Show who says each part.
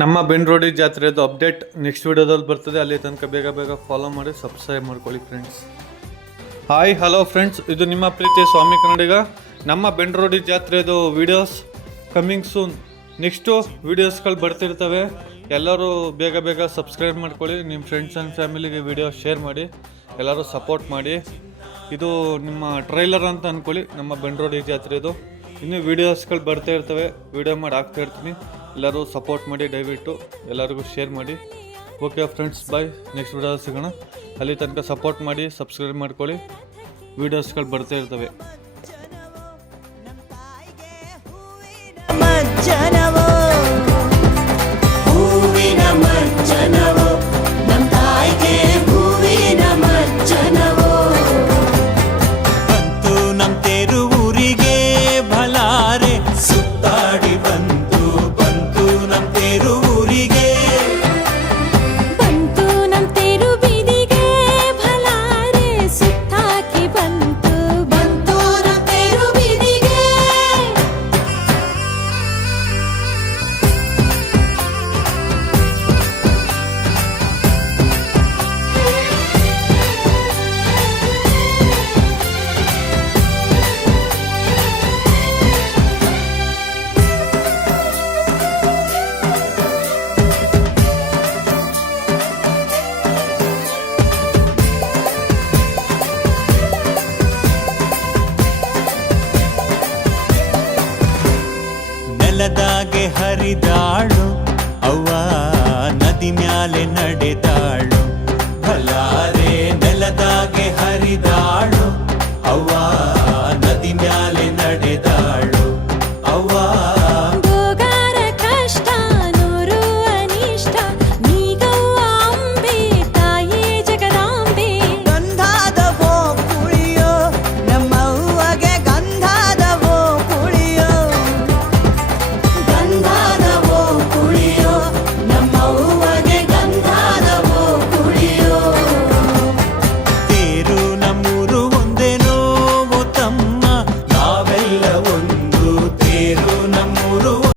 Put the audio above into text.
Speaker 1: ನಮ್ಮ ಬೆನ್ ರೋಡಿ ಜಾತ್ರೆದು ಅಪ್ಡೇಟ್ ನೆಕ್ಸ್ಟ್ ವಿಡಿಯೋದಲ್ಲಿ ಬರ್ತದೆ. ಅಲ್ಲಿ ತನಕ ಬೇಗ ಬೇಗ ಫಾಲೋ ಮಾಡಿ ಸಬ್ಸ್ಕ್ರೈಬ್ ಮಾಡ್ಕೊಳ್ಳಿ ಫ್ರೆಂಡ್ಸ್ ಹಾಯ್ ಹಲೋ ಫ್ರೆಂಡ್ಸ್ ಇದು ನಿಮ್ಮ ಪ್ರೀತಿಯ ಸ್ವಾಮಿ ಕನ್ನಡಿಗ. ನಮ್ಮ ಬೆನ್ ರೋಡಿ ಜಾತ್ರೆದು ವಿಡಿಯೋಸ್ ಕಮ್ಮಿಂಗ್ ಸೂನ್ ನೆಕ್ಸ್ಟು ವೀಡಿಯೋಸ್ಗಳು ಬರ್ತಿರ್ತವೆ. ಎಲ್ಲರೂ ಬೇಗ ಬೇಗ ಸಬ್ಸ್ಕ್ರೈಬ್ ಮಾಡ್ಕೊಳ್ಳಿ. ನಿಮ್ಮ ಫ್ರೆಂಡ್ಸ್ ಆ್ಯಂಡ್ ಫ್ಯಾಮಿಲಿಗೆ ವಿಡಿಯೋ ಶೇರ್ ಮಾಡಿ, ಎಲ್ಲರೂ ಸಪೋರ್ಟ್ ಮಾಡಿ. ಇದು ನಿಮ್ಮ ಟ್ರೈಲರ್ ಅಂತ ಅಂದ್ಕೊಳ್ಳಿ ನಮ್ಮ ಬೆಂಡ್ರೋಡಿ ರೋಡಿ ಜಾತ್ರೆದು. ಇನ್ನೂ ವೀಡಿಯೋಸ್ಗಳು ಬರ್ತಾ ಇರ್ತವೆ ವಿಡಿಯೋ ಮಾಡಿ ಹಾಕ್ತಾ ಇರ್ತೀನಿ. ಎಲ್ಲರೂ ಸಪೋರ್ಟ್ ಮಾಡಿ, ದಯವಿಟ್ಟು ಎಲ್ಲರಿಗೂ ಶೇರ್ ಮಾಡಿ. Okay friends bye next video ಸಿಗೋಣ. ಅಲ್ಲಿ ತನಕ ಸಪೋರ್ಟ್ ಮಾಡಿ ಸಬ್ಸ್ಕ್ರೈಬ್ ಮಾಡ್ಕೊಳ್ಳಿ. ವೀಡಿಯೋಸ್ಗಳು ಬರ್ತಾ ಇರ್ತವೆ.
Speaker 2: ಜಲದಾಗೆ ಹರಿದಾಳು. ಅವ್ವ ನದಿ ಮ್ಯಾಲೆ ನಡೆದಾಳು.